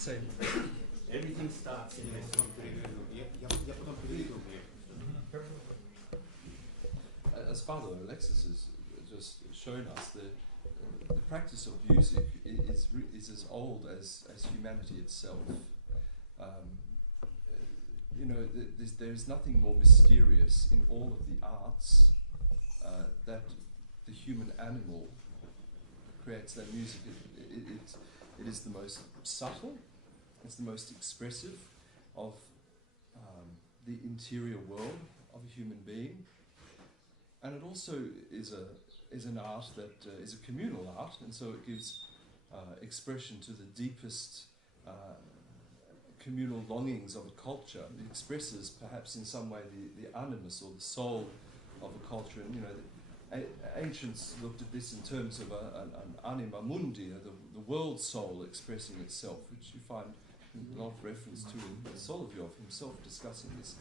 цель. Everything starts in this. As Father Alexis has just shown us, the practice of music is as old as humanity itself. You know, there's nothing more mysterious in all of the arts that the human animal creates that music. It is the most subtle, it's the most expressive of the interior world of a human being, and it also is an art that is a communal art, and so it gives expression to the deepest communal longings of a culture. It expresses perhaps in some way the animus or the soul of a culture. And you know, the ancients looked at this in terms of an anima mundi, the world soul expressing itself, which you find a lot of reference to in Solovyov himself discussing this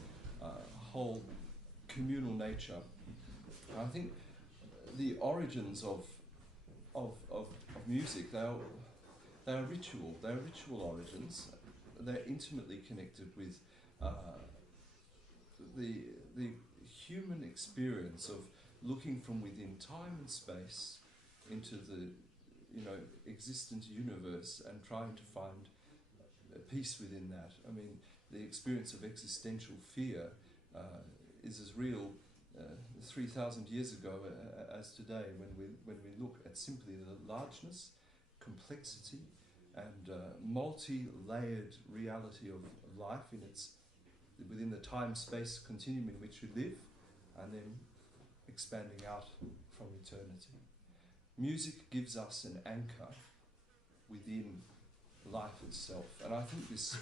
whole communal nature. And I think the origins of music, they are ritual. They are ritual origins. They're intimately connected with the human experience of looking from within time and space into the existent universe and trying to find peace within that. I mean, the experience of existential fear is as real 3,000 years ago as today, when we look at simply the largeness, complexity, and multi-layered reality of life within the time-space continuum in which we live, and then expanding out from eternity. Music gives us an anchor within life itself, and I think this,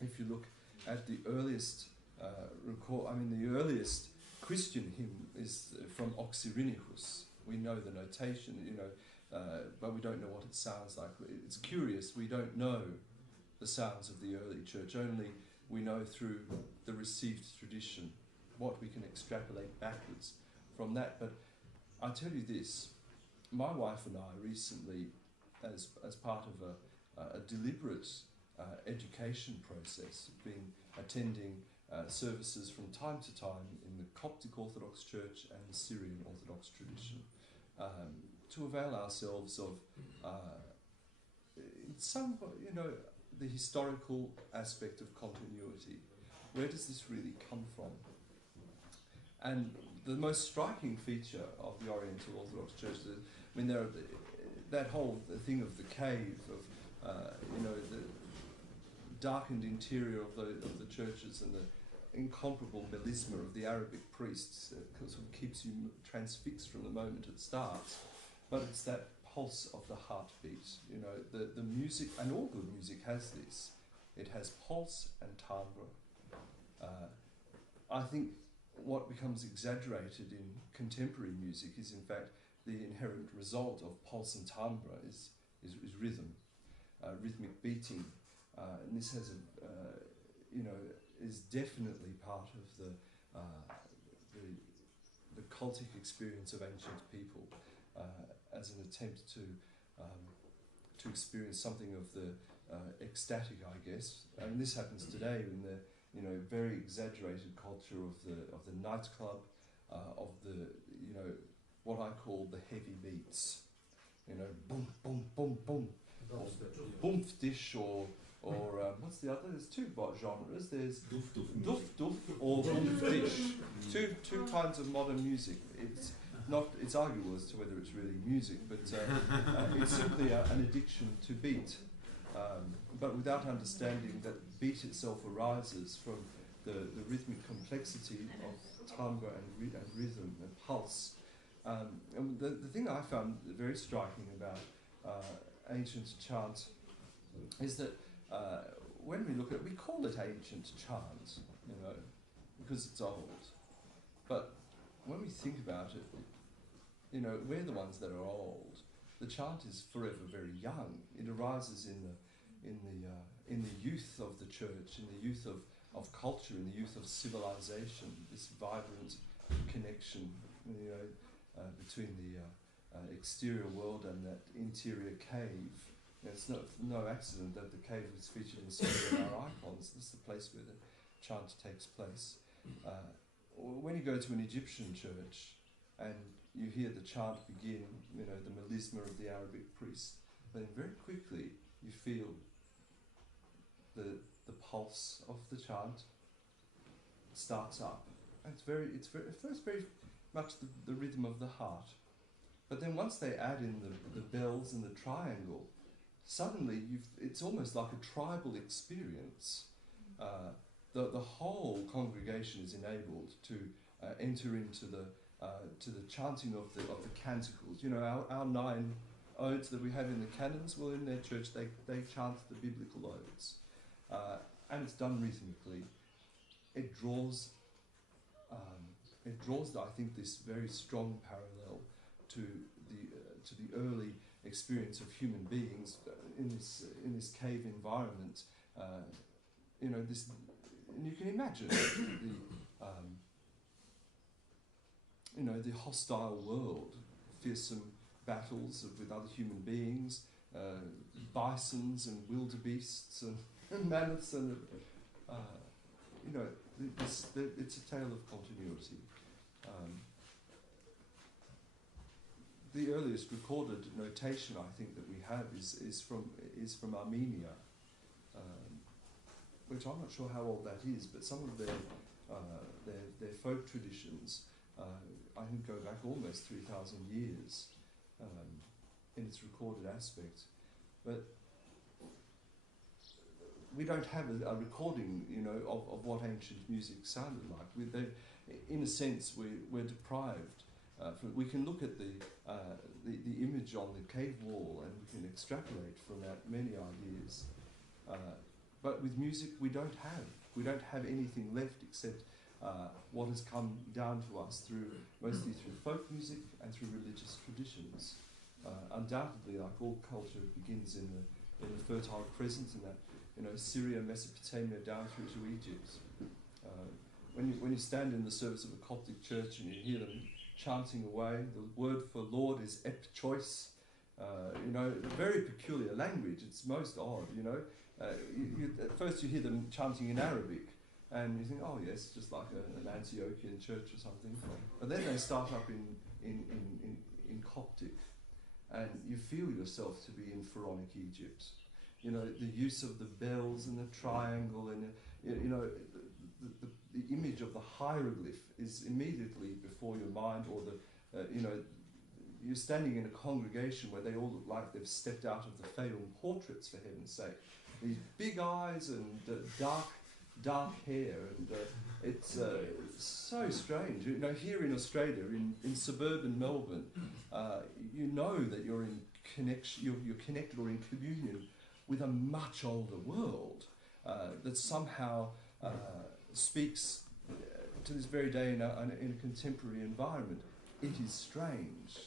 if you look at the earliest the earliest Christian hymn is from Oxyrhynchus. We know the notation, but we don't know what it sounds like. It's curious, we don't know the sounds of the early church, only we know through the received tradition what we can extrapolate backwards from that. But I tell you this, my wife and I recently, as part of a deliberate education process, been attending services from time to time in the Coptic Orthodox Church and the Syrian Orthodox tradition, to avail ourselves of the historical aspect of continuity. Where does this really come from? And the most striking feature of the Oriental Orthodox Church, that whole thing of the cave, of the darkened interior of the churches, and the incomparable melisma of the Arabic priests, sort of keeps you transfixed from the moment it starts. But it's that pulse of the heartbeat. The music, and all good music has this. It has pulse and timbre. I think what becomes exaggerated in contemporary music is, in fact, the inherent result of pulse and timbre is rhythm, rhythmic beating, and this has is definitely part of the cultic experience of ancient people, as an attempt to experience something of the ecstatic, I guess. And this happens today in the very exaggerated culture of the nightclub, of the what I call the heavy beats, boom boom boom boom, or boomftish, or what's the other? There's two genres. There's duf duf or boomftish. Two kinds of modern music. It's arguable as to whether it's really music, but it's simply an addiction to beat. But without understanding that beat itself arises from the rhythmic complexity of timbre and rhythm and pulse. And the thing I found very striking about ancient chant is that when we look at it, we call it ancient chant, because it's old. But when we think about it, we're the ones that are old. The chant is forever very young. It arises in the youth of the church, in the youth of culture, in the youth of civilization. This vibrant connection, between the exterior world and that interior cave It's no accident that the cave was featured in so many of our icons. This is the place where the chant takes place. When you go to an Egyptian church and you hear the chant begin, you know, the melisma of the Arabic priest, then very quickly you feel the pulse of the chant starts up. And it's very much the rhythm of the heart. But then once they add in the bells and the triangle, suddenly it's almost like a tribal experience. The whole congregation is enabled to enter into the chanting of the canticles. You know, our 9 odes that we have in the canons, well, in their church they chant the biblical odes, and it's done rhythmically. It draws, I think, this very strong parallel to the early experience of human beings in this cave environment. You know, this, and you can imagine the hostile world, fearsome battles with other human beings, bisons and wildebeests and mammoths, and it's a tale of continuity. The earliest recorded notation I think that we have is from Armenia, which I'm not sure how old that is, but some of their folk traditions I think go back almost 3,000 years in its recorded aspect. But we don't have a recording, you know, of what ancient music sounded like. In a sense, we're deprived. We can look at the image on the cave wall and we can extrapolate from that many ideas. But with music, we don't have anything left except what has come down to us mostly through folk music and through religious traditions. Undoubtedly, like all culture, it begins in the Fertile Crescent, and that, you know, Syria, Mesopotamia, down through to Egypt. When you stand in the service of a Coptic church and you hear them chanting away, the word for Lord is ep choice. You know, very peculiar language. It's most odd. You know, at first you hear them chanting in Arabic, and you think, oh yes, just like an Antiochian church or something. But then they start up in Coptic, and you feel yourself to be in Pharaonic Egypt. You know, the use of the bells and the triangle, and you know, the image of the hieroglyph is immediately before your mind, or you know, you're standing in a congregation where they all look like they've stepped out of the Fayum portraits, for heaven's sake. These big eyes and dark hair, and it's so strange. You know, here in Australia, in suburban Melbourne, you know that you're in connection, you're connected or in communion with a much older world that somehow speaks to this very day in a contemporary environment. It is strange.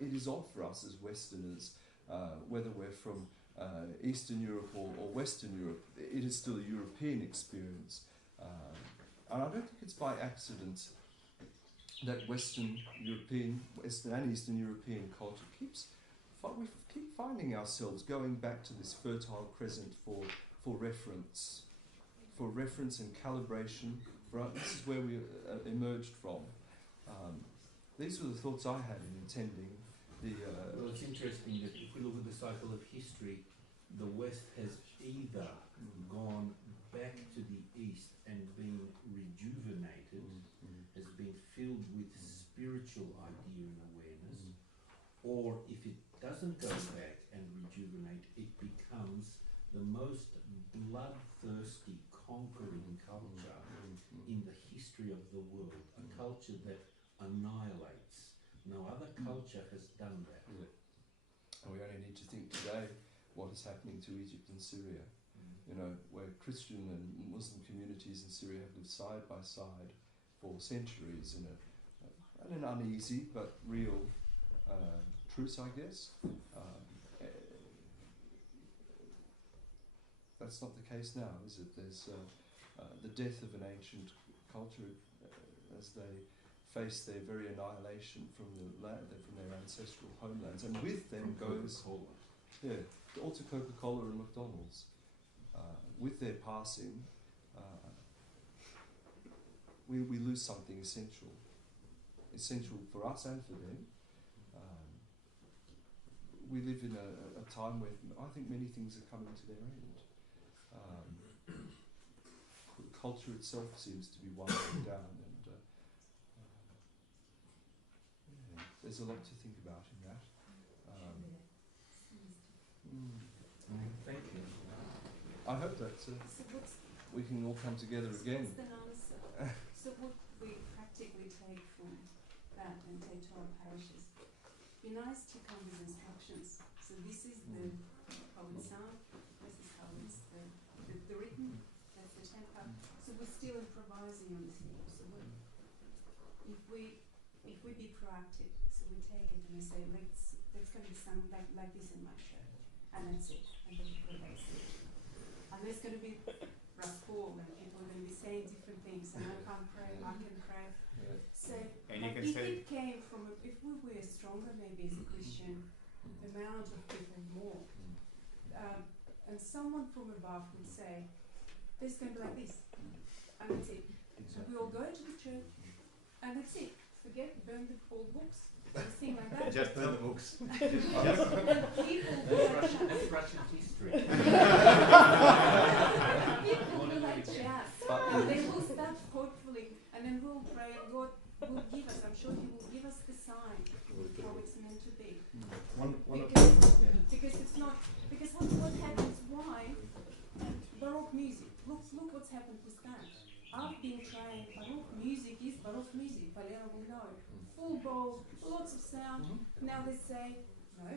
It is odd for us as Westerners, whether we're from Eastern Europe or Western Europe. It is still a European experience. And I don't think it's by accident that Western and Eastern European culture we keep finding ourselves going back to this Fertile Crescent for reference and calibration. This is where we emerged from. These were the thoughts I had in intending the... Well, it's interesting that if we look at the cycle of history, the West has either gone back to the East and been rejuvenated, has been filled with spiritual idea and awareness, or if it doesn't go back and rejuvenate, it becomes the most bloodthirsty, conquering culture in the history of the world, a culture that annihilates. No other culture has done that. Yeah. And we only need to think today what is happening to Egypt and Syria. You know, where Christian and Muslim communities in Syria have lived side by side for centuries in an uneasy but real truce, I guess. That's not the case now, is it? There's the death of an ancient culture as they face their very annihilation from their ancestral homelands, and with them goes Yeah, also Coca-Cola and McDonald's. With their passing, we lose something essential for us and for them. We live in a time where I think many things are coming to their end. Culture itself seems to be winding down, and there's a lot to think about in that. Thank you. I hope that we can all come together again. What's the answer? So what we practically take from that and take to our parishes? Be nice to come with instructions. So this is how it sounds, this is how it's the written, that's the tempo. So we're still improvising on this thing. So if we be proactive, so we take it and we say, let's going to sound like this in my show, and that's it, and then we base it. And there's going to be rapport, and people are going to be saying different things, and I can't pray, I can pray. Yeah. So And like you can if say it came from, if we were stronger maybe as a Christian, amount of people more, and someone from above would say, this is going to be like this, and that's it. And we all go to the church, and that's it. Forget, burn the old books, anything like that. just burn the books. And people That's Russian history. people will like jazz, and then we'll start hopefully, and then we'll pray, and God will give us, I'm sure He will give us the sign how it's meant to be. Because it's not, because what happens, why? Baroque music, look what's happened with that. I've been trying, Baroque music is Baroque music, Valera will know. Full bowl, lots of sound, now they say, no.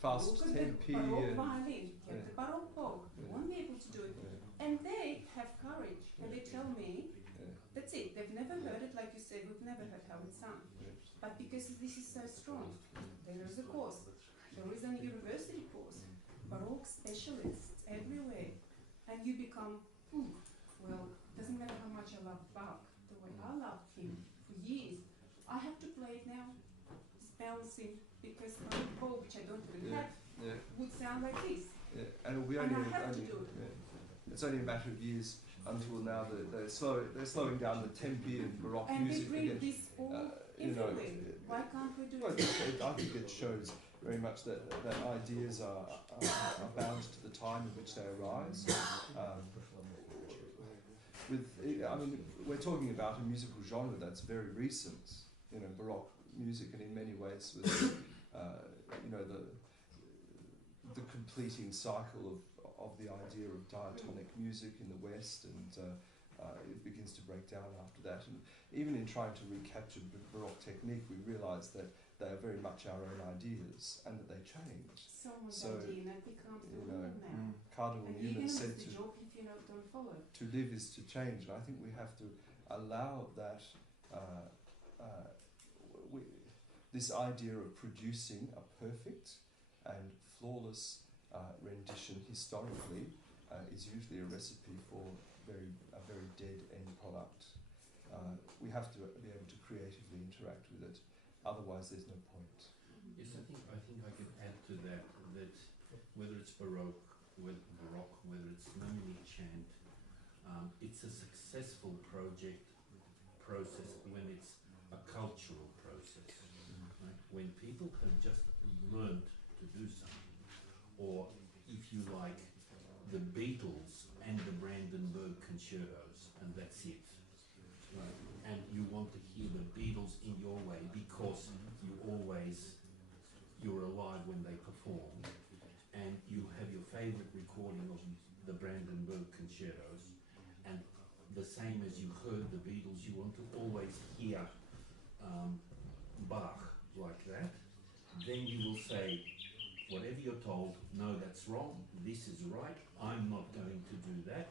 Fast Look at tempi. the Baroque violin, yeah. the Baroque bow, we won't be able to do it. And they have courage, and they tell me, that's it, they've never heard it, like you said, we've never heard how it sounds. But because this is so strong, there is a course, there is a university course, Baroque specialists everywhere, and you become, well, doesn't matter how much I love Bach, the way I loved him for years, I have to play it now, it's balancing, because my bow, which I don't even have, would sound like this. Yeah, and we And only, I have to do it. it's only a matter of years until now that they're slowing down the tempi and Baroque And music we bring again. this all You know, everywhere. Why can't we do well, it? I think it shows very much that ideas are bound to the time in which they arise. We're talking about a musical genre that's very recent, Baroque music, and in many ways was, the completing cycle of the idea of diatonic music in the West, and it begins to break down after that. And even in trying to recapture Baroque technique, we realise that they are very much our own ideas, and that they change. Someone's So, idea, and that becomes the rule now. Cardinal And you're Newman going to said miss the job if you don't follow. to live is to change, and I think we have to allow that this idea of producing a perfect and flawless rendition historically is usually a recipe for a very dead end product. We have to be able to creatively interact with it, otherwise there's no point. Yes, I think I can add to that whether it's Baroque, whether it's Znamenny chant, it's a successful process when it's a cultural process. Right? When people have just learned to do something, or if you like, the Beatles and the Brandenburg concertos, and that's it. Right? And you want to hear the Beatles in your way because you're alive when they perform, and you have your favourite recording of the Brandenburg concertos, and the same as you heard the Beatles, you want to always hear Bach like that, then you will say, whatever you're told, no, that's wrong, this is right, I'm not going to do that,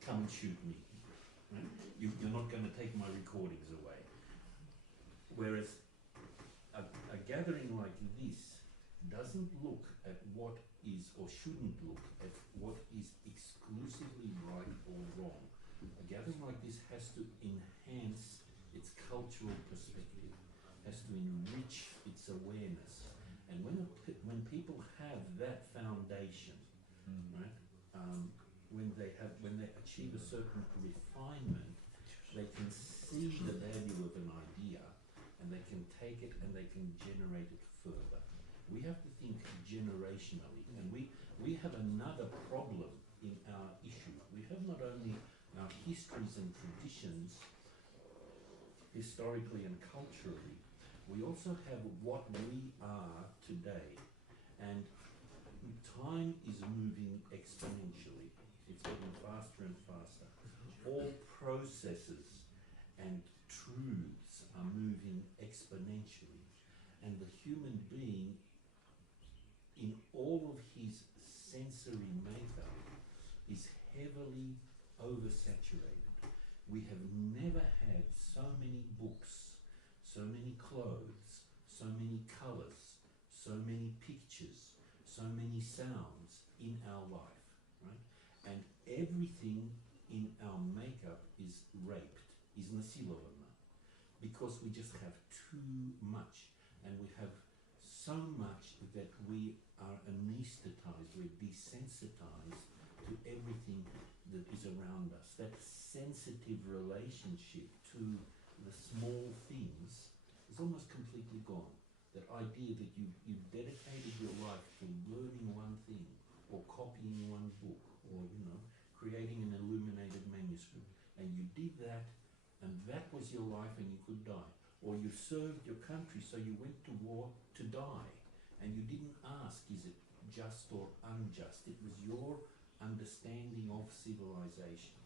come and shoot me. Right? You're not going to take my recordings away. Whereas a gathering like this doesn't look at what is, or shouldn't look at what is exclusively right or wrong. A gathering like this has to enhance its cultural perspective, has to enrich its awareness. And when when people have that foundation, right? When they achieve a certain refinement, they can see the value of an idea, and they can take it and they can generate it further. We have to think generationally, and we have another problem in our issue. We have not only our histories and traditions, historically and culturally, we also have what we are today, and time is moving exponentially. It's getting faster and faster. All processes and truths are moving exponentially, and the human being, in all of his sensory makeup, is heavily oversaturated. We have never had so many books, so many clothes, so many colours, so many pictures, so many sounds in our life, right? And everything in our makeup is raped, is насиловано, because we just have too much, and we have so much that we are anesthetized, we're desensitized to everything that is around us. That sensitive relationship to the small things is almost completely gone. That idea that you dedicated your life to learning one thing, or copying one book, or creating an illuminated manuscript, and you did that, and that was your life, and you could die. Or you served your country, so you went to war to die, and you didn't ask, is it just or unjust? It was your understanding of civilization.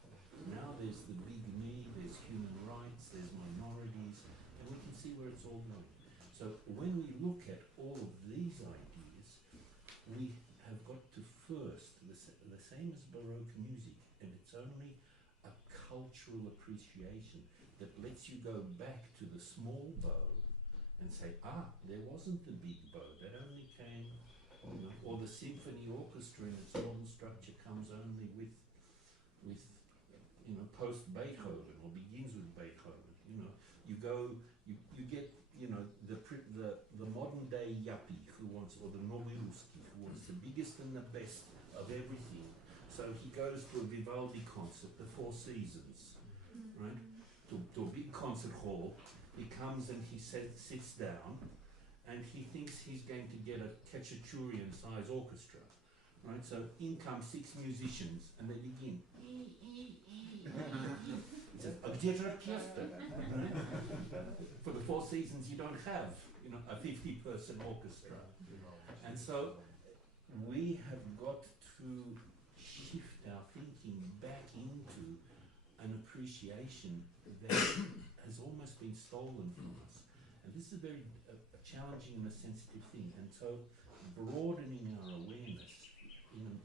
Now there's the big me, there's human rights, there's minorities, and we can see where it's all going. So when we look at all of these ideas, we have got to first, the same as Baroque music, and it's only a cultural appreciation that lets you go back to the small bow and say, there wasn't the big bow, that only came, or the symphony orchestra in its modern structure comes only with post Beethoven, or begins with Beethoven. You get the modern day yuppie who wants, or the Nowiruski who wants the biggest and the best of everything. So he goes to a Vivaldi concert, the Four Seasons, right? To a big concert hall. He comes and he sits down, and he thinks he's going to get a Khachaturian-sized orchestra, right? So in come 6 musicians, and they begin. He says, "А где же оркестр?" For the Four Seasons, you don't have, a 50-person orchestra, and so we have got to shift our thinking back into an appreciation that has almost been stolen from us. And this is a very challenging and a sensitive thing. And so broadening our awareness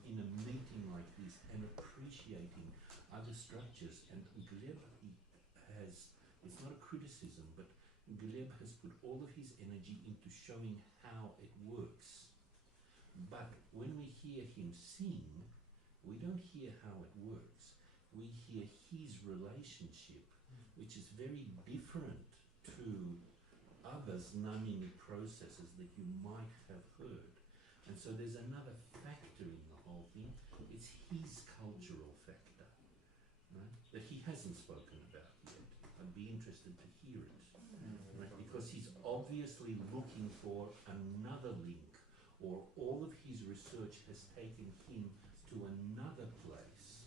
in a meeting like this and appreciating other structures. And Gleb has, it's not a criticism, but Gleb has put all of his energy into showing how it works. But when we hear him sing, we don't hear how it works. We hear his relationship, which is very different to other Znamenny processes that you might have heard. And so there's another factor in the whole thing. It's his cultural factor, right? That he hasn't spoken about yet. I'd be interested to hear it, right? Because he's obviously looking for another link, or all of his research has taken him to another place.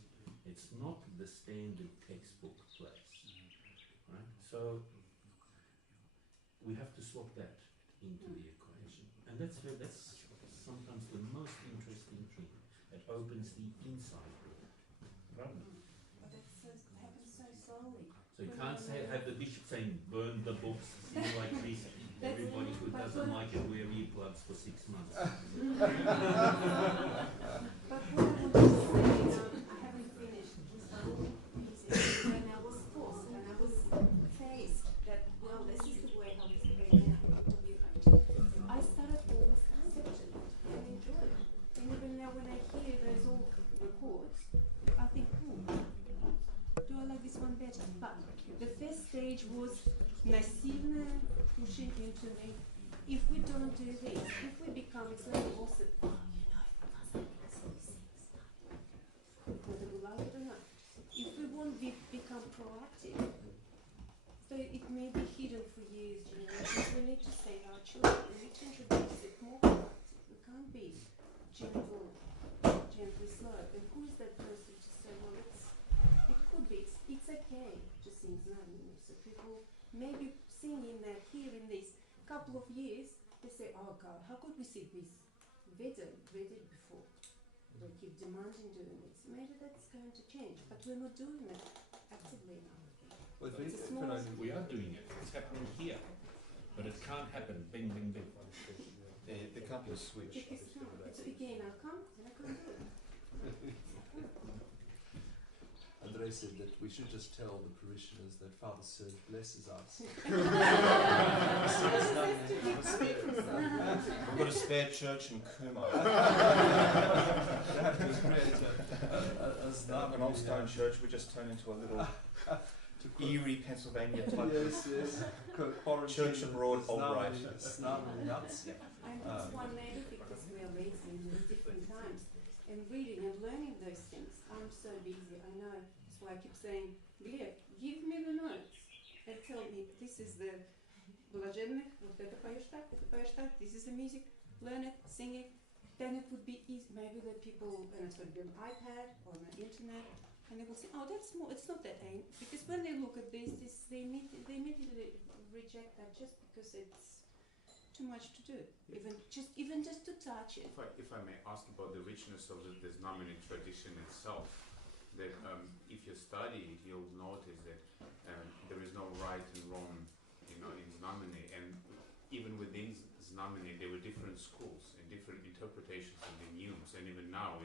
It's not the standard textbook place, right? So we have to swap that into the equation, and that's sometimes the most interesting thing. It opens the insight door. Right? But it happens so slowly. So you can't have the bishop saying, "Burn the books," things like this. Everybody who doesn't like it wear earplugs for 6 months. But what I want to say is, I haven't finished with one piece. When I was forced, when I was faced that, no, this is the way how it's going now, I started always accepting it and enjoy it. And even now when I hear those old records, I think, do I like this one better? But the first stage was насильное pushing into me. if we don't do this, if we become so gossip, oh, you know, it doesn't make so sense. Whether we like it or not. If we won't become proactive, so it may be hidden for years, generations. We need to save our children. We need to introduce it more proactive. We can't be gentle, gently slow. And who is that person to say, well, it could be, it's okay to sing Znamenny. So people maybe singing that, hearing this, couple of years, they say, oh God, how could we sing this? Read it before. They keep demanding doing it. So maybe that's going to change. But we're not doing it actively now. Well, We are doing it. It's happening here. But it can't happen. Bing, bing, bing. there can't be a switch. So again, I'll come and I can't do it. Andrei said that we should just tell the parishioners that Father Serge blesses us. We've got a spare church in Kuma. That was great. An old stone church. We just turned into a little Erie, Pennsylvania type yes. church abroad, Albright. And that's one neighbour, because we are raising in different times and reading and learning those things. I'm so busy, I know. That's why I keep saying, Gleb, give me the notes and tell me this is the Блаженных, вот это поешь так, this is the music, learn it, sing it. Then it would be easy. Maybe the people, and it's going to be on iPad or on the internet, and they will say, oh, that's more, it's not that aim. Because when they look at this they immediately reject that just because it's too much to do. Even just to touch it. If I may ask about the richness of the Znamenny tradition itself, that if you study it, you'll notice that there is no right and wrong, in Znamenny, and even within Znamenny there were different schools and different interpretations of the neumes, and even now,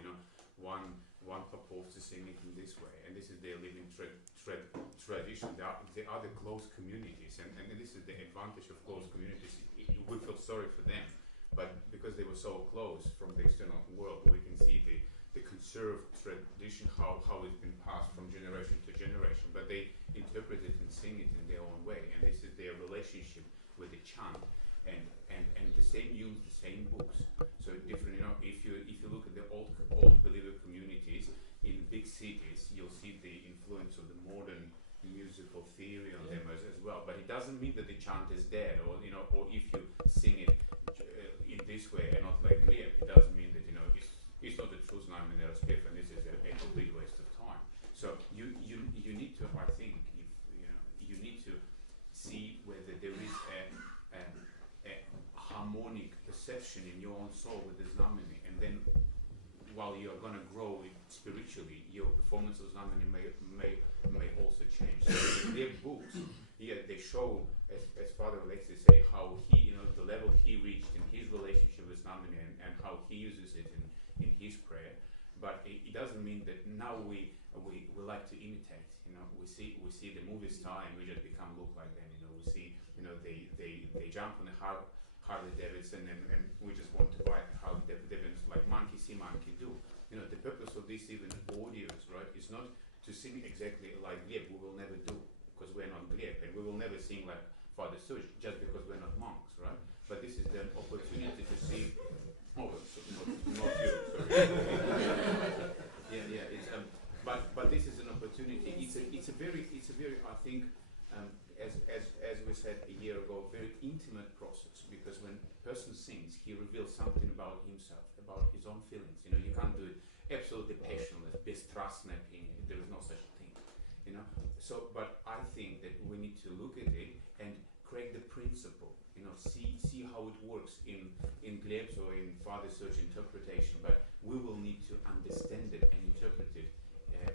one purports to sing it in this way, and this is their living tradition. They are the close communities, and this is the advantage of close communities. We feel sorry for them, but because they were so close from the external world, we can see the conserved tradition, how it's been passed from generation to generation, but they interpret it and sing it in their own way, and this is their relationship with the chant, and the same use, the same books. So different, if you look at the old believer communities in big cities, you'll see the influence of the modern musical theory on them as well. But it doesn't mean that the chant is dead, or or if you sing it in this way and not like Gleb, it doesn't mean that it's not the true Znaменny Распев, and this is a complete waste of time. So you need to, I think, you need to see whether there is a harmonic perception in your own soul with the Znamenny, and then while you are going to grow spiritually, your performance of Znamenny may also change. So their books, they show, as Father Alexis say, how he, the level he reached in his relationship with Znamenny, and how he uses it in his prayer. But it doesn't mean that now we like to imitate. We see the movie star and we just look like them. We see, they jump on the Harley Davidson, and we just want to buy Harley Davidson like monkey see, monkey do. The purpose of this even audios, right, is not to sing exactly like Gleb. We will never do, because we're not Gleb, and we will never sing like Father Serge just because we're not monks, right? But this is the opportunity to see. Oh, not you. Sorry. It's but this is an opportunity. It's a very I think. As we said a year ago, very intimate process, because when a person sings, he reveals something about himself, about his own feelings. You can't do it absolutely passionless, безстрастная opinion. There is no such thing. So, but I think that we need to look at it and crack the principle. See how it works in Gleb's or in Father Serge's interpretation. But we will need to understand it and interpret it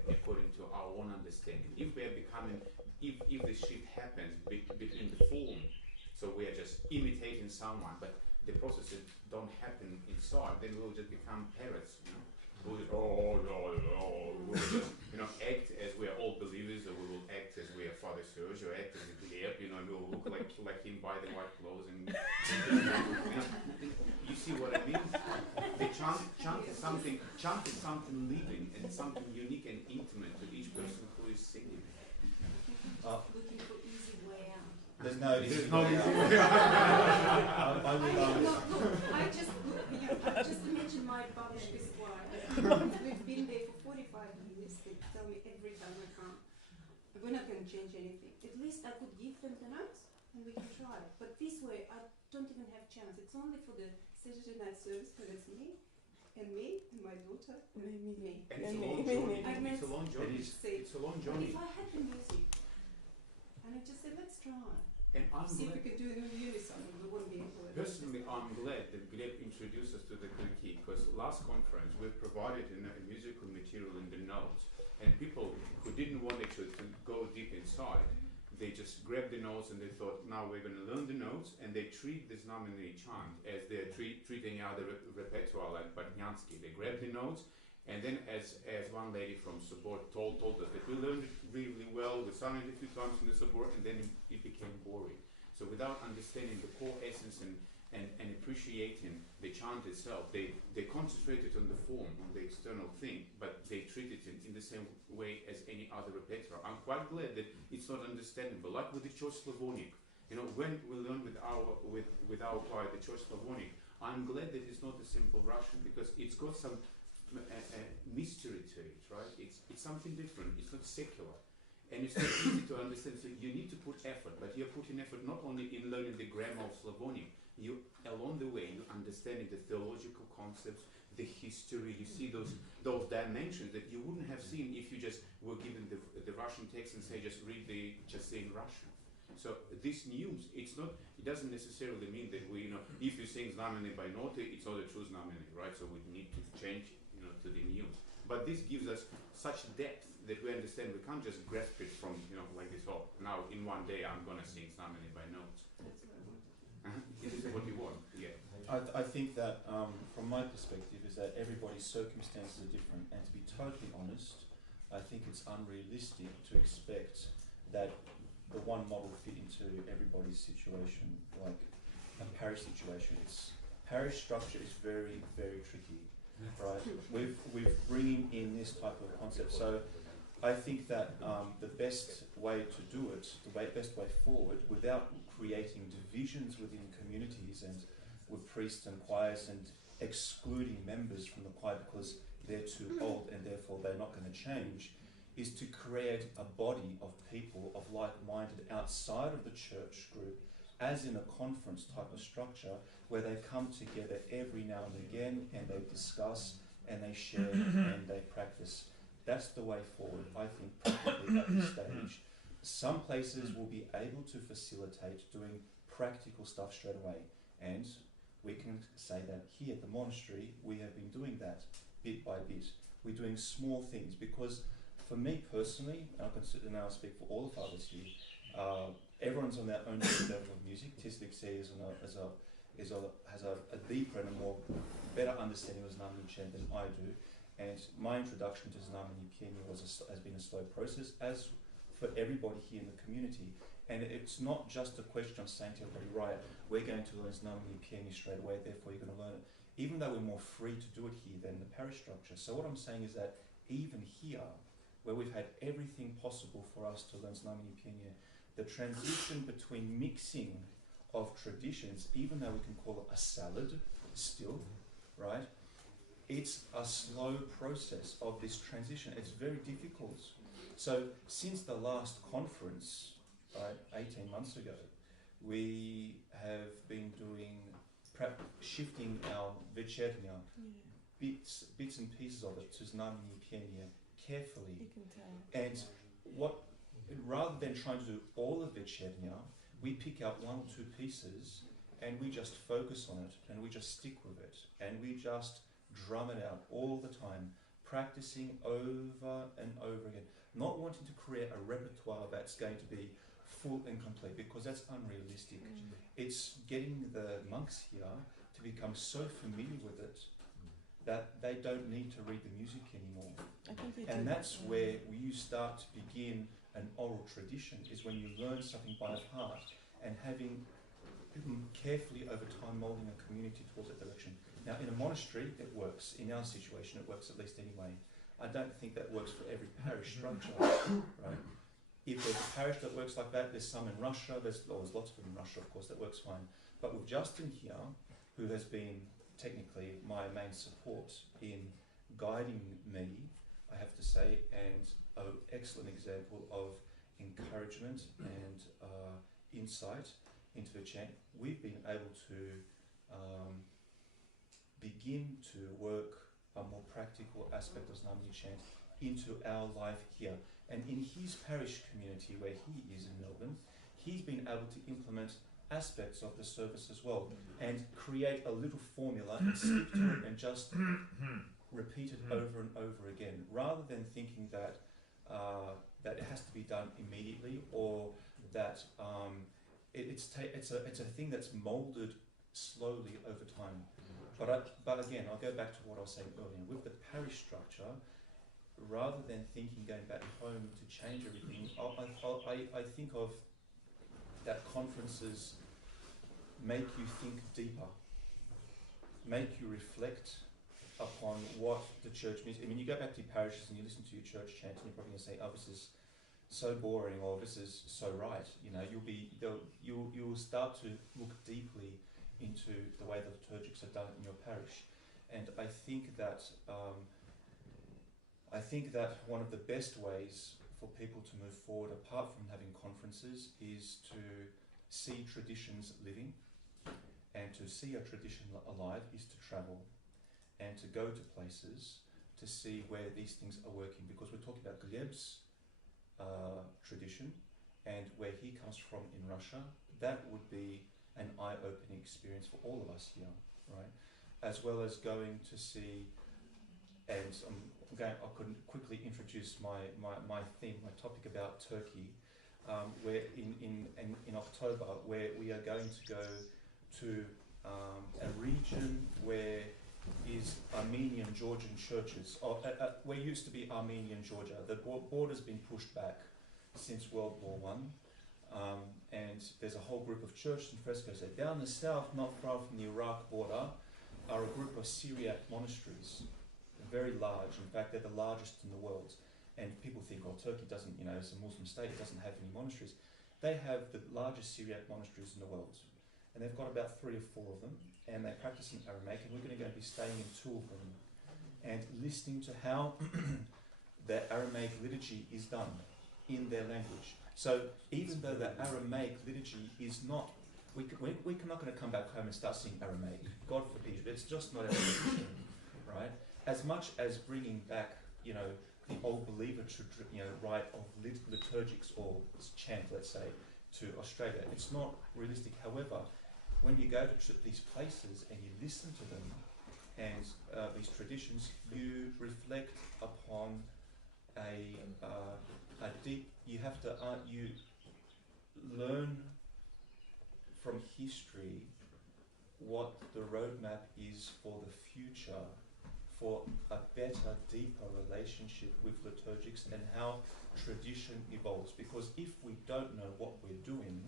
according to our own understanding. If we are becoming if the shift happens between the form, so we are just imitating someone, but the processes don't happen inside, then we'll just become parrots, We'll just, we'll just, act as we are all believers, or we will act as we are Father Serge, or act as a Gleb, and we'll look like him, buy the white clothes, and you see what I mean? The chant is something living and something unique and intimate to each person who is singing. Looking for easy way out. There's no There's issue no there. issue. I will, I just mentioned my babushka's choir. We've been there for 45 years. They tell me every time I come, we're not going to change anything. At least I could give them the notes and we can try. But this way, I don't even have chance. It's only for the Saturday night service because it's me and my daughter and me. And it's a long journey. I mean, It's a long journey. It's a long But journey. if I had the music, and I just said, let's try. And I'm See if we glad, can do it in unison. We wouldn't be able to. personally, I'm glad that Gleb introduced us to the key, because last conference we provided a musical material in the notes, and people who didn't want actually to go deep inside, they just grabbed the notes and they thought, now we're going to learn the notes, and they treat the Znamenny chant as they're treating other repertoire like Bartnyansky. They grab the notes, and then as one lady from support told us that we learned it really well, we sung it a few times in the support, and then it became boring. So without understanding the core essence and appreciating the chant itself, they concentrated on the form, on the external thing, but they treated it in the same way as any other repertoire. I'm quite glad that it's not understandable, like with the Church Slavonic. You know, when we learn with our choir the Church Slavonic, I'm glad that it's not a simple Russian, because it's got some mystery to it, right? It's something different. It's not secular, and it's not easy to understand. So you need to put effort, but you're putting effort not only in learning the grammar of Slavonic. You along the way you understanding the theological concepts, the history. You see those dimensions that you wouldn't have seen if you just were given the Russian text and say just say in Russian. So this news, it doesn't necessarily mean that if you sing Znamenny by note, it's not a true Znamenny, right? So we need to change to the news. But this gives us such depth that we understand we can't just grasp it from, like this, now in one day I'm going to sing Znamenny by notes. That's what I wanted. This is what you want, yeah. I think that from my perspective is that everybody's circumstances are different, and to be totally honest, I think it's unrealistic to expect that the one model fit into everybody's situation, like a parish situation. Parish structure is very, very tricky, right? We've bringing in this type of concept, so I think that the best way to do it, best way forward, without creating divisions within communities and with priests and choirs and excluding members from the choir because they're too old and therefore they're not going to change, is to create a body of people of like-minded outside of the church group, as in a conference type of structure, where they come together every now and again and they discuss and they share and they practice. That's the way forward, I think, practically at this stage. Some places will be able to facilitate doing practical stuff straight away, and we can say that here at the monastery we have been doing that bit by bit. We're doing small things because, for me personally, and I consider now I speak for all the fathers here, everyone's on their own level of music. Tislik has a deeper and a more better understanding of Znamenny chant than I do, and my introduction to Znamenny has been a slow process, as for everybody here in the community. And it's not just a question of saying to everybody, right, we're going to learn Znamenny straight away, therefore you're going to learn it, even though we're more free to do it here than the parish structure. So what I'm saying is that even here, where we've had everything possible for us to learn Znamenny, the transition between mixing of traditions, even though we can call it a salad still, right? It's a slow process of this transition. It's very difficult. So since the last conference, right, 18 months ago, we have been doing, shifting our večernja, bits and pieces of it to Znamenny carefully. You can tell. And rather than trying to do all of večernja, we pick out one or two pieces and we just focus on it and we just stick with it and we just drum it out all the time, practicing over and over again, not wanting to create a repertoire that's going to be full and complete, because that's unrealistic. It's getting the monks here to become so familiar with it that they don't need to read the music anymore. And that's where you start to begin an oral tradition, is when you learn something by heart and having carefully over time moulding a community towards that direction. Now in a monastery it works, in our situation it works at least anyway. I don't think that works for every parish structure, right? if there's a parish that works like that, there's some in Russia, there's lots of them in Russia, of course, that works fine. But with Justin here, who has been technically my main support in guiding me, I have to say, and an excellent example of encouragement and insight into the chant, we've been able to begin to work a more practical aspect of Znamenny chant into our life here. And in his parish community where he is in Melbourne, he's been able to implement aspects of the service as well and create a little formula and stick to it and just repeat it over and over again, rather than thinking that that it has to be done immediately, or that it's a thing that's moulded slowly over time. But again, I'll go back to what I was saying earlier. With the parish structure, rather than thinking going back home to change everything, I think of that conferences make you think deeper, make you reflect upon what the church means. I mean, you go back to your parishes and you listen to your church chant, and you're probably going to say, "Oh, this is so boring," or "This is so right." You know, you'll start to look deeply into the way the liturgics are done in your parish. And I think that one of the best ways for people to move forward, apart from having conferences, is to see traditions living, and to see a tradition alive is to travel and to go to places to see where these things are working. Because we're talking about Gleb's tradition and where he comes from in Russia, that would be an eye-opening experience for all of us here, right? As well as going to see, and I could quickly introduce my theme, my topic about Turkey, where in October, where we are going to go to a region where is Armenian Georgian churches, where used to be Armenian Georgia. The border's been pushed back since World War One. And there's a whole group of churches and frescoes there. Down the south, not far from the Iraq border, are a group of Syriac monasteries. They're very large. In fact, they're the largest in the world. And people think, oh, Turkey doesn't, it's a Muslim state, it doesn't have any monasteries. They have the largest Syriac monasteries in the world. And they've got about 3 or 4 of them. And they practice in Aramaic. And we're going to be staying in 2 of them and listening to how the Aramaic liturgy is done in their language. So even though the Aramaic liturgy is not, we're not going to come back home and start singing Aramaic. God forbid. It's just not our tradition, right? As much as bringing back, the old believer rite of liturgics or chant, let's say, to Australia, it's not realistic. However, when you go to these places and you listen to them and these traditions, you reflect upon a deep. You have to you learn from history what the roadmap is for the future, for a better, deeper relationship with liturgics and how tradition evolves. Because if we don't know what we're doing,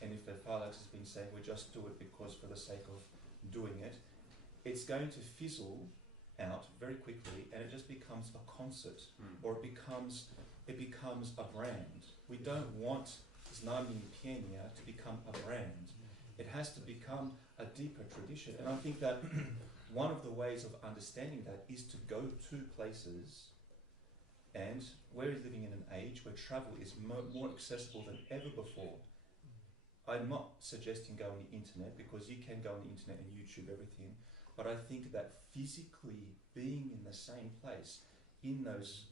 and if the Alex has been saying we just do it because for the sake of doing it, it's going to fizzle out very quickly, and it just becomes a concert, or it becomes a brand. We don't want Znamenny Pienia to become a brand. It has to become a deeper tradition. And I think that one of the ways of understanding that is to go to places, and we're living in an age where travel is more accessible than ever before. I'm not suggesting go on the internet, because you can go on the internet and YouTube everything, but I think that physically being in the same place, in those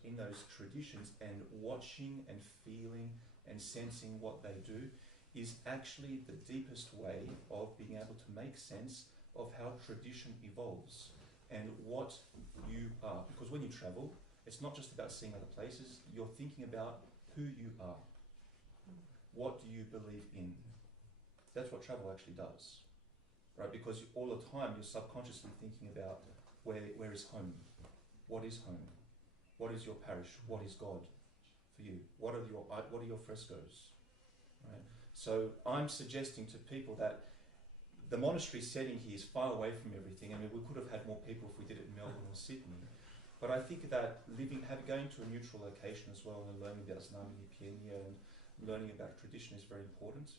traditions, and watching and feeling and sensing what they do, is actually the deepest way of being able to make sense of how tradition evolves and what you are. Because when you travel, it's not just about seeing other places, you're thinking about who you are. What do you believe in? That's what travel actually does, right? Because all the time you're subconsciously thinking about where is home? What is home? What is your parish? What is God for you? What are your frescoes? Right? So I'm suggesting to people that the monastery setting here is far away from everything. I mean, we could have had more people if we did it in Melbourne or Sydney, But I think that going to a neutral location as well and learning about Znamenny and learning about tradition is very important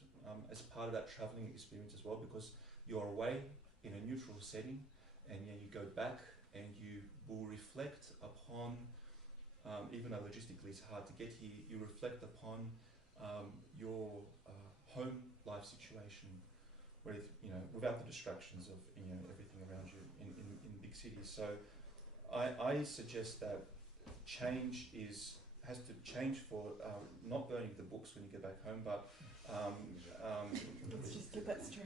as part of that travelling experience as well, because you're away in a neutral setting and you go back and you will reflect upon, even though logistically it's hard to get here, you reflect upon your home life situation with, without the distractions of everything around you in big cities. So I suggest that change has to change for not burning the books when you get back home, but let's just get that straight,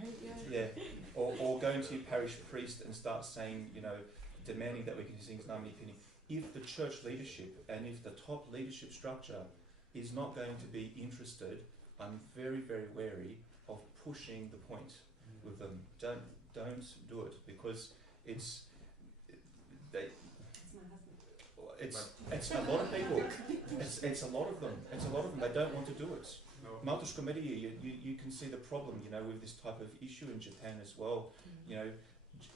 or going to your parish priest and start saying, demanding that we can sing Znamenny Penny. If the church leadership and if the top leadership structure is not going to be interested, I'm very, very wary of pushing the point with them. Don't do it, because it's a lot of people. It's a lot of them. They don't want to do it. Matushka Media, you can see the problem, with this type of issue in Japan as well.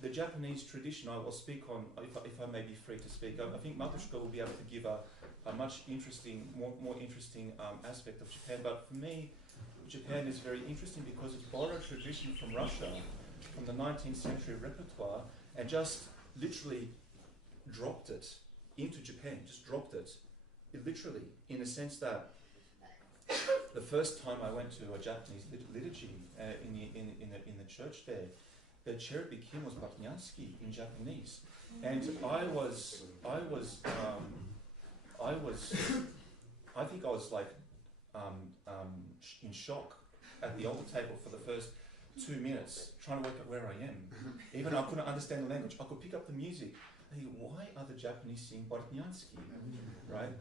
The Japanese tradition, I will speak on, if I may be free to speak. I think Matushka will be able to give a much more interesting aspect of Japan. But for me, Japan is very interesting because it's borrowed tradition from Russia, from the 19th century repertoire, and just literally dropped it into Japan. Just dropped it, literally, in a sense that the first time I went to a Japanese liturgy in the church there, the cherubim hymn was Bartniansky in Japanese, and I think I was like in shock at the altar table for the first 2 minutes, trying to work out where I am. Even though I couldn't understand the language, I could pick up the music. I think, why are the Japanese singing Bartniansky, right?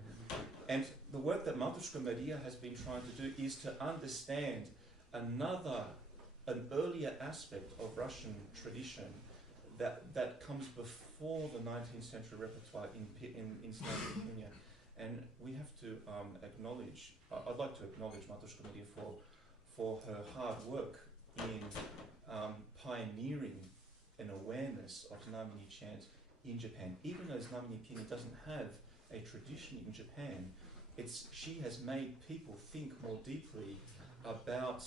And the work that Matushka Maria has been trying to do is to understand an earlier aspect of Russian tradition that comes before the 19th century repertoire in Slovenia. And we have to acknowledge, I'd like to acknowledge Matushka Maria for her hard work in pioneering an awareness of Znamenny chant in Japan. Even though Znamenny Penny doesn't have a tradition in Japan, she has made people think more deeply about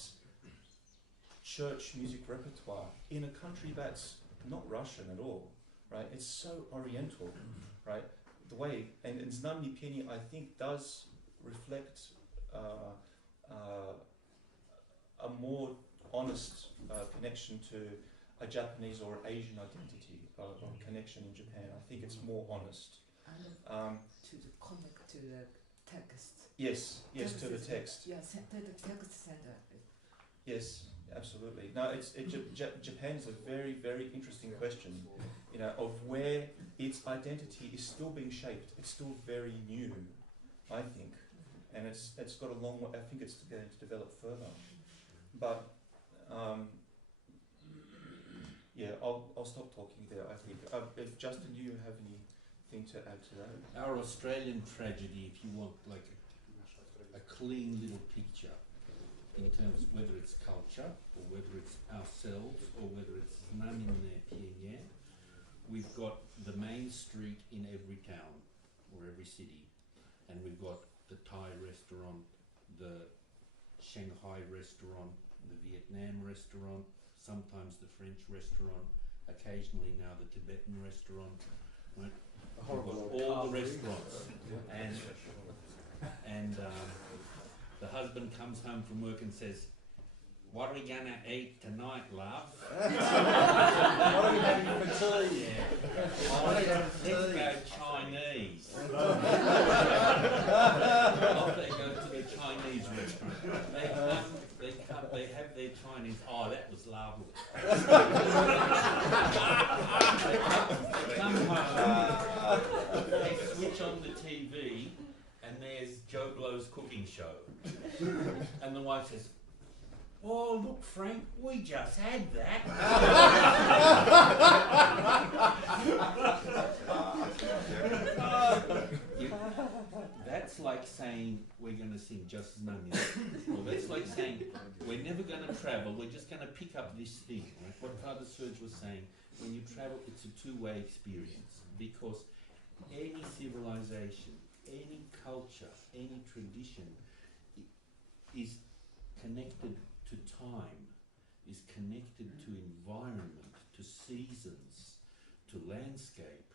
church music repertoire in a country that's not Russian at all, right? It's so oriental, right? The way, and Znamenny Penny, I think, does reflect a more honest connection to a Japanese or Asian identity or connection in Japan. I think it's more honest. To connect to the text. Yes, to the text. Yes, to the text center. Yes, absolutely. No, Japan's a very, very interesting question, of where its identity is still being shaped. It's still very new, I think, and it's got a long way. I think it's going to develop further. But I'll stop talking there. I think if Justin, you have anything to add to that? Our Australian tragedy, if you want, like a clean little picture in terms of whether it's culture or whether it's ourselves or whether it's Znamenny Raspев, we've got the main street in every town or every city, and we've got the Thai restaurant, the Shanghai restaurant, the Vietnam restaurant, sometimes the French restaurant, occasionally now the Tibetan restaurant, right? We've got all the restaurants, and the husband comes home from work and says, "What are we gonna eat tonight, love?" What are we having for tea? Let's go Chinese. Off they go to the Chinese restaurant. They have their Chinese. Oh, that was lovely. They come home, they switch on the TV, and there's Joe Blow's cooking show. And the wife says, "Oh, look, Frank, we just had that." That's like saying we're going to sing Just Znamenny. Well, that's like saying we're never going to travel, we're just going to pick up this thing. Right? What Father Serge was saying, when you travel, it's a two-way experience, because any civilization, any culture, any tradition is connected to time, is connected to environment, to seasons, to landscape,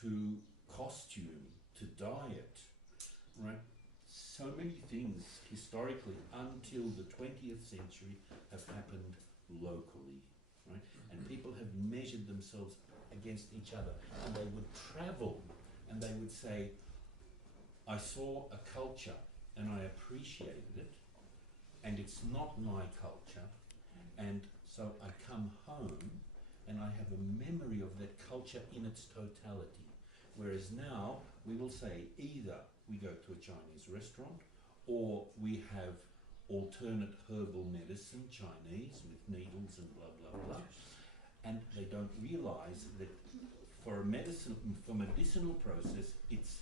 to costume, to diet, right? So many things historically until the 20th century have happened locally, right? And people have measured themselves against each other, and they would travel and they would say, I saw a culture and I appreciated it, and it's not my culture, and so I come home and I have a memory of that culture in its totality. Whereas now we will say either we go to a Chinese restaurant or we have alternate herbal medicine, Chinese, with needles and blah, blah, blah. And they don't realise that for medicinal process, it's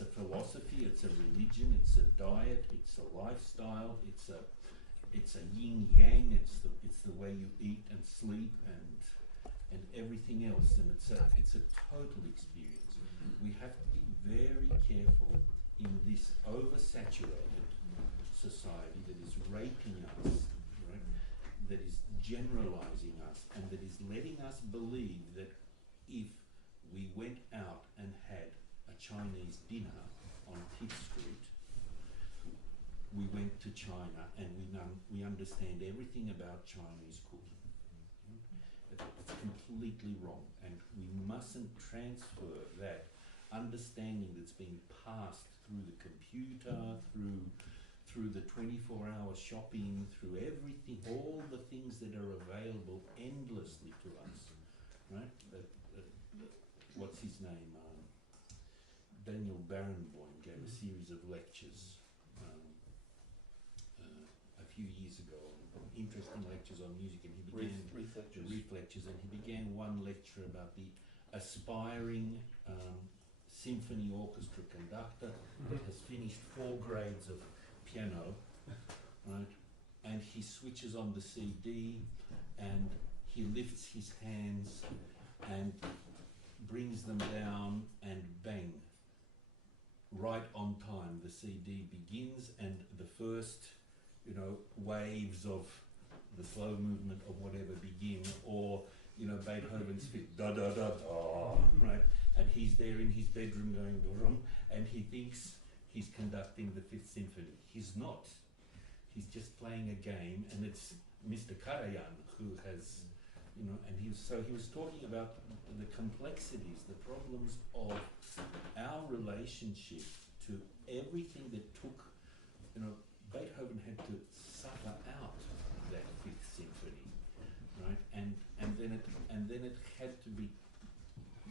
a philosophy, it's a religion, it's a diet, it's a lifestyle, it's a yin yang, it's the way you eat and sleep and everything else, and it's a total experience. We have to be very careful in this oversaturated society that is raping us, right? That is generalizing us, and that is letting us believe that if we went out and had a Chinese dinner on Pitt Street, we went to China and we understand everything about Chinese cooking. It's completely wrong, and we mustn't transfer that understanding that's being passed through the computer, through the 24-hour shopping, through everything, all the things that are available endlessly to us, right? What's his name? Daniel Barenboim gave a series of lectures a few years ago, interesting lectures on music, and he began the Reef lectures, and he began one lecture about the aspiring symphony orchestra conductor that has finished 4 grades of piano, right? And he switches on the CD and he lifts his hands and brings them down, and bang, right on time the CD begins, and the first, waves of the slow movement of whatever begin, or Beethoven's fifth da da da da, right? And he's there in his bedroom going dum, and he thinks he's conducting the 5th Symphony. He's not. He's just playing a game, and it's Mr. Karajan who has, and he was talking about the complexities, the problems of our relationship to everything that took, Beethoven had to suffer out that 5th Symphony, right? And then it had to be,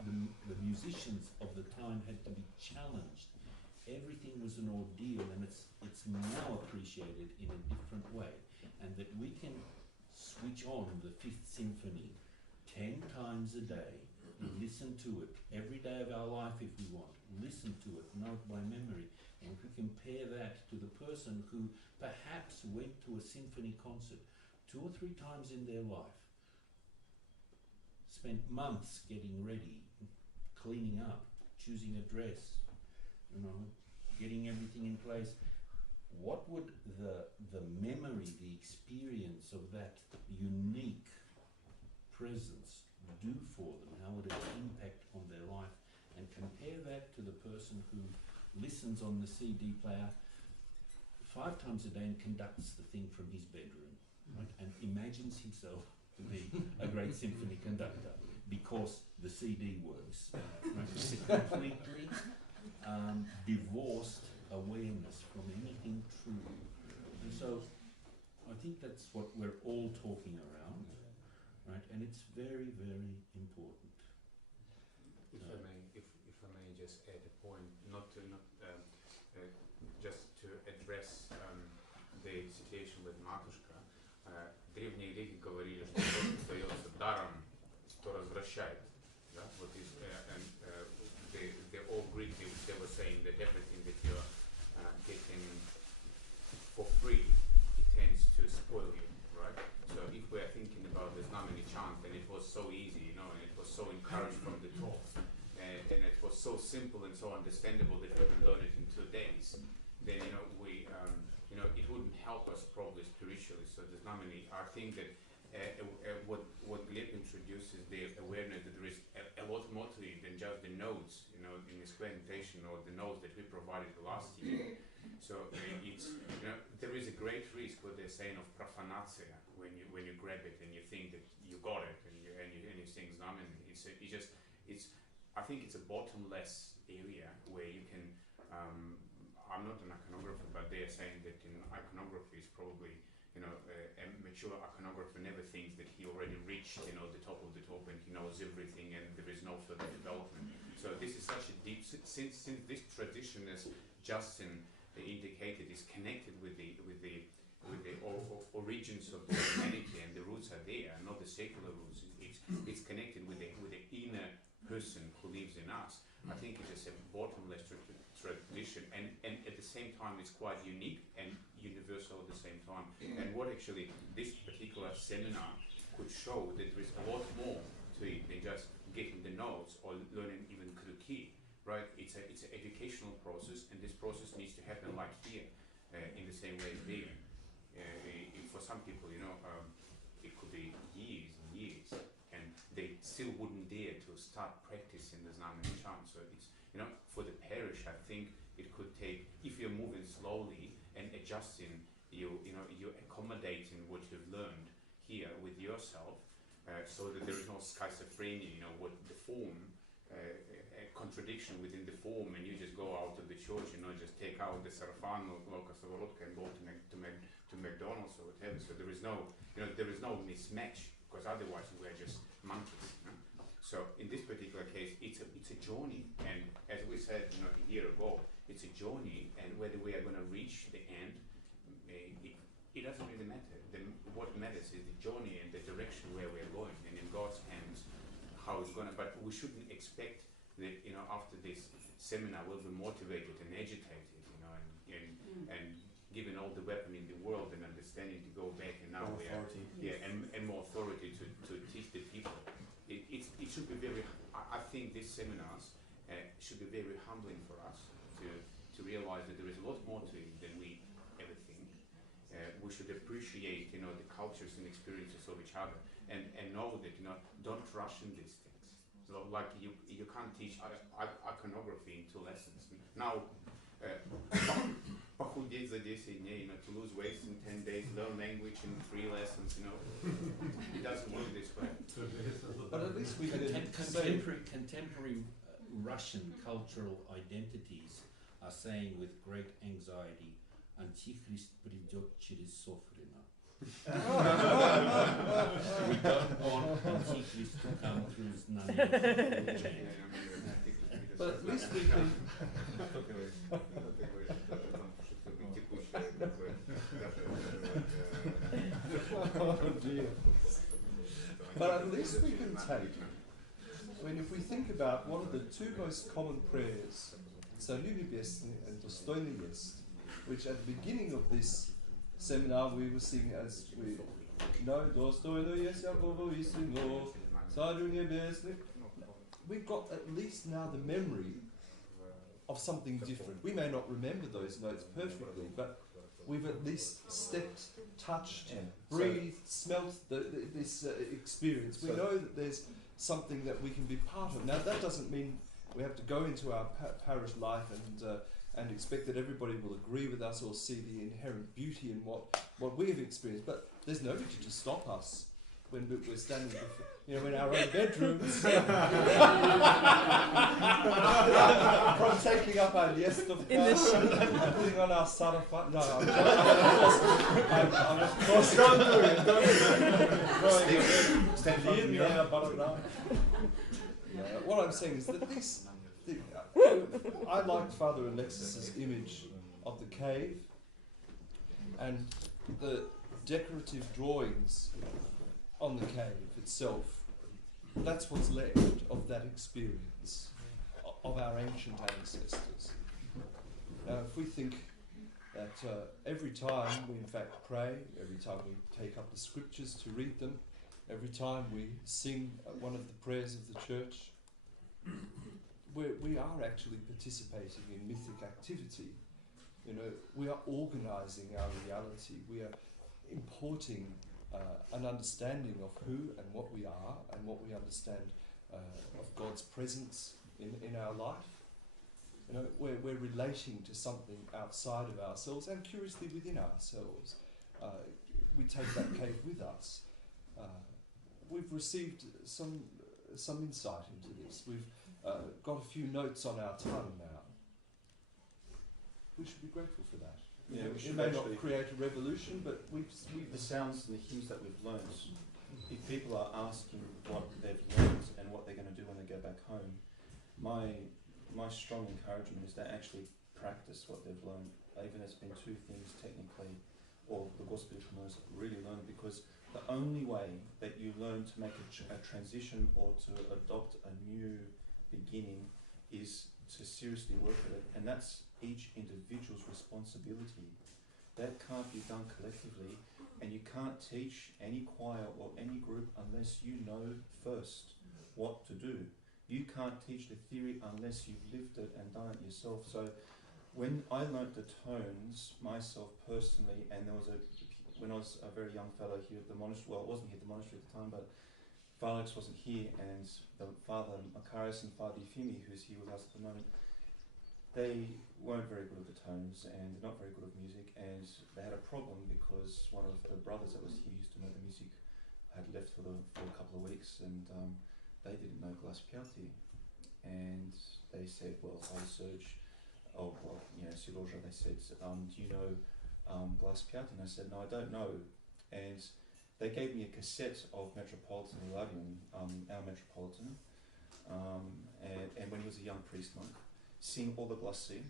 the musicians of the time had to be challenged. Everything was an ordeal, and it's now appreciated in a different way, and that we can switch on the 5th Symphony 10 times a day, listen to it every day of our life if we want, listen to it, know it by memory, and if we compare that to the person who perhaps went to a symphony concert 2 or 3 times in their life, spent months getting ready, cleaning up, choosing a dress, getting everything in place, what would the memory, the experience of that unique presence do for them? How would it impact on their life? And compare that to the person who listens on the CD player 5 times a day and conducts the thing from his bedroom, right? And imagines himself to be a great symphony conductor because the CD works, right? It's a completely divorced awareness from anything true. And so I think that's what we're all talking around, right? And it's very, very important. If I may just add a point, just to address the situation with Матушка. Древние греки говорили, что то, что дается даром, то возвращает. Да? Вот the old Greek, they were saying that everything that you're getting for free, it tends to spoil you, right? So if we're thinking about the Znamenny chant, and it was so easy, and it was so encouraged from the top, understandable that we can learn it in 2 days, then it wouldn't help us probably spiritually. So the Znamenny, I think that what Gleb introduces, the awareness that there is a lot more to it than just the notes, in his presentation, or the notes that we provided last year. So there is a great risk, what they're saying, of profanatia when you grab it and you think that you got it and you sing Znamenny. I think it's a bottomless area where you can. I'm not an iconographer, but they are saying that iconography is probably, a mature iconographer never thinks that he already reached, the top of the top and he knows everything and there is no further development. So this is such a deep, since this tradition, as Justin indicated, is connected with the origins of the humanity, and the roots are there, not the secular roots. It's connected with the inner person who lives in us. I think it is a bottomless tradition, and at the same time it's quite unique and universal at the same time. And what actually this particular seminar could show, that there is a lot more to it than just getting the notes or learning even kruki, right? It's an educational process, and this process needs to happen like here, in the same way as there. For some people, it could be years and years, and they still wouldn't dare to start practicing the Znamenny chant. So it's, for the parish, I think it could take, if you're moving slowly and adjusting, you're accommodating what you've learned here with yourself, so that there is no schizophrenia, what the form, a contradiction within the form, and you just go out of the church, just take out the sarafan or lokasavorotka and go to McDonald's or whatever. So there is no, mismatch, because otherwise we are just monkeys. So in this particular case, it's a journey, and as we said, a year ago, it's a journey, and whether we are going to reach the end, it doesn't really matter. What matters is the journey and the direction where we are going, and in God's hands, how it's going to. But we shouldn't expect that after this seminar we'll be motivated and agitated, and given all the weapon in the world and understanding to go back, and now we are, and more authority to teach the people. It should be very. I think these seminars should be very humbling for us to realize that there is a lot more to it than we ever think. We should appreciate, the cultures and experiences of each other, and know that, don't rush in these things. So, like you can't teach iconography in 2 lessons. Now, похудеть за 10 дней, to lose weight in 10 days, learn language in 3 lessons, it doesn't work this way. But at least we contemporary Russian cultural identities are saying with great anxiety, Antichrist придет через Sofrina. We don't want Antichrist to come through Znamenny. But at least we can. Oh dear. But at least we can take. If we think about what are the 2 most common prayers, Царю Небесный and Достойный есть, which at the beginning of this seminar we were singing, as we know, Достойный есть Якову и Сыну, Царю Небесный. We've got at least now the memory of something different. We may not remember those notes perfectly, but we've at least stepped, touched, breathed, smelt this experience. We know that there's something that we can be part of. Now that doesn't mean we have to go into our parish life and expect that everybody will agree with us or see the inherent beauty in what we have experienced. But there's nobody to stop us when we're standing before, in our own bedrooms, from taking up our liestov, putting on our sarafan. No, I'm of course don't do it. What I'm saying is that I liked Father Alexis's image of the cave and the decorative drawings on the cave itself. That's what's left of that experience of our ancient ancestors. Now, if we think that every time we in fact pray, every time we take up the scriptures to read them, every time we sing one of the prayers of the church, we are actually participating in mythic activity. You know, we are organising our reality. We are importing an understanding of who and what we are and what we understand of God's presence in our life. You know, we're relating to something outside of ourselves and curiously within ourselves. We take that cave with us. We've received some insight into this. We've got a few notes on our tongue now. We should be grateful for that. Yeah, we it should may actually not create a revolution, but we've the sounds and the hymns that we've learnt. If people are asking what they've learnt and what they're going to do when they go back home, my strong encouragement is to actually practice what they've learned, even if it's been two things technically, or the gospel commoners really learn, because the only way that you learn to make a transition or to adopt a new beginning is to seriously work at it, and that's each individual's responsibility. That can't be done collectively, and you can't teach any choir or any group unless you know first what to do. You can't teach the theory unless you've lived it and done it yourself. So when I learnt the tones myself personally, and when I was a very young fellow here at the monastery, well, I wasn't here at the monastery at the time, but Father Alex wasn't here, and the Father Makarios and Father Euphemi, who's here with us at the moment, they weren't very good at the tones and not very good at music, and they had a problem because one of the brothers that was here used to know the music had left for a couple of weeks, and they didn't know Glaspiati, and they said, well, I'll search, Siroja, they said, do you know Glaspiati? And I said, no, I don't know. And they gave me a cassette of Metropolitan Ilarion, our Metropolitan, and when he was a young priest monk, sing all the glossy.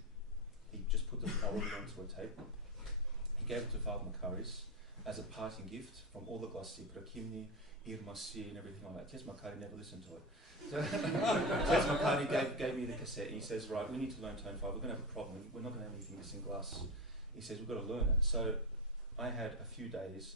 He just put the melody onto a tape. He gave it to Father Makarios as a parting gift from all the glossy, Prakimni, Irmasi, and everything like that. Tes Makari never listened to it. So Tes Makari gave me the cassette, and he says, right, we need to learn tone 5. We're going to have a problem. We're not going to have anything to sing glass. He says, we've got to learn it. So I had a few days